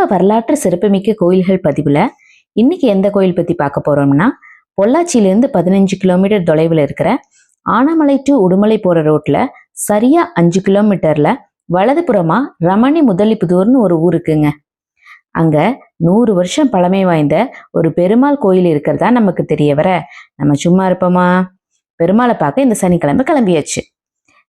நம்ம வரலாற்று சிறப்புமிக்க கோயில்கள் பதிவில் இன்னைக்கு எந்த கோயில் பற்றி பார்க்க போகிறோம்னா பொள்ளாச்சியிலேருந்து பதினஞ்சு கிலோமீட்டர் தொலைவில் இருக்கிற ஆனமலை டு உடுமலை போகிற ரோட்டில் சரியாக அஞ்சு கிலோமீட்டரில் வலதுபுறமாக ரமணி முதலிப்புதூர்னு ஒரு ஊர் இருக்குங்க. அங்கே நூறு வருஷம் பழமை வாய்ந்த ஒரு பெருமாள் கோயில் இருக்கிறதா நமக்கு தெரிய வர. நம்ம சும்மா இருப்போமா? பெருமாளை பார்க்க இந்த சனிக்கிழமை கிளம்பியாச்சு.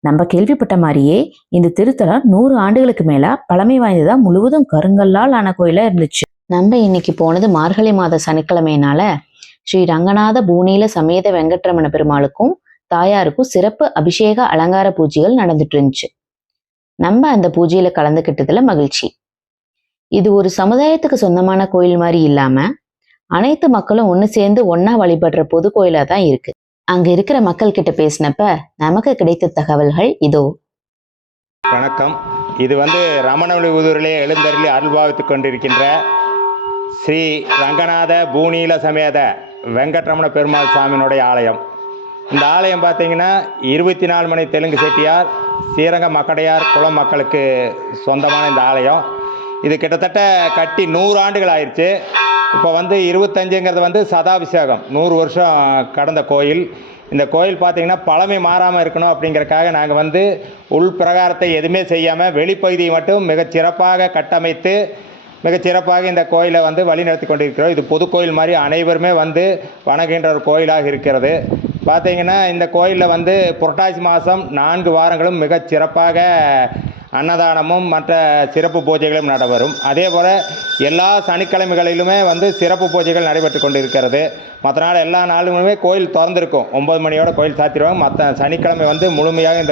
நம்ம கேள்விப்பட்ட மாதிரியே இந்த திருத்தலம் நூறு ஆண்டுகளுக்கு மேல பழமை வாய்ந்ததா முழுவதும் கருங்கல்லால் ஆன கோயிலா இருந்துச்சு. நம்ம இன்னைக்கு போனது மார்கழி மாத சனிக்கிழமையினால ஸ்ரீ ரங்கநாத பூநீல சமேத வெங்கட்ரமண பெருமாளுக்கும் தாயாருக்கும் சிறப்பு அபிஷேக அலங்கார பூஜைகள் நடந்துட்டு இருந்துச்சு. நம்ம அந்த பூஜையில கலந்துக்கிட்டதுல மகிழ்ச்சி. இது ஒரு சமுதாயத்துக்கு சொந்தமான கோயில் மாதிரி இல்லாம அனைத்து மக்களும் ஒன்று சேர்ந்து ஒன்னா வழிபடுற பொது கோயிலா தான் இருக்கு. அங்க இருக்கிற மக்கள் கிட்ட பேசினப்ப நமக்கு கிடைத்த தகவல்கள் இதோ. வணக்கம். இது வந்து ரமணவழி உதூரிலே எழுந்தருளி அருள்பாவித்து கொண்டிருக்கின்ற ஸ்ரீ ரங்கநாத பூநீல சமேத வெங்கட்ரமண பெருமாள் சாமியினுடைய ஆலயம். இந்த ஆலயம் பார்த்தீங்கன்னா இருபத்தி நாலு மணி தெலுங்கு செட்டியார் ஸ்ரீரங்க மக்கடையார் குளம் மக்களுக்கு சொந்தமான இந்த ஆலயம். இது கிட்டத்தட்ட கட்டி நூறு ஆண்டுகள் ஆயிடுச்சு. இப்போ வந்து இருபத்தஞ்சுங்கிறது வந்து சதாபிஷேகம். நூறு வருஷம் கடந்த கோயில். இந்த கோயில் பார்த்திங்கன்னா பழமை மாறாமல் இருக்கணும் அப்படிங்கிறக்காக நாங்கள் வந்து உள் பிரகாரத்தை எதுவுமே செய்யாமல் வெளிப்பகுதியை மட்டும் மிகச் சிறப்பாக கட்டமைத்து மிகச்சிறப்பாக இந்த கோயிலை வந்து வழிநடத்தி கொண்டிருக்கிறோம். இது பொது கோயில் மாதிரி அனைவருமே வந்து வணங்குகின்ற ஒரு கோயிலாக இருக்கிறது. பார்த்தீங்கன்னா இந்த கோயிலில் வந்து புரட்டாசி மாதம் நான்கு வாரங்களும் மிகச் சிறப்பாக அன்னதானமும் மற்ற சிறப்பு பூஜைகளும் நடைபெறும். அதே போல் எல்லா சனிக்கிழமைகளிலுமே வந்து சிறப்பு பூஜைகள் நடைபெற்று கொண்டிருக்கிறது. மற்ற நாள் எல்லா நாளுமே கோயில் திறந்திருக்கும். ஒம்பது மணியோட கோயில் சாத்திடுவாங்க. மற்ற சனிக்கிழமை வந்து முழுமையாக இந்த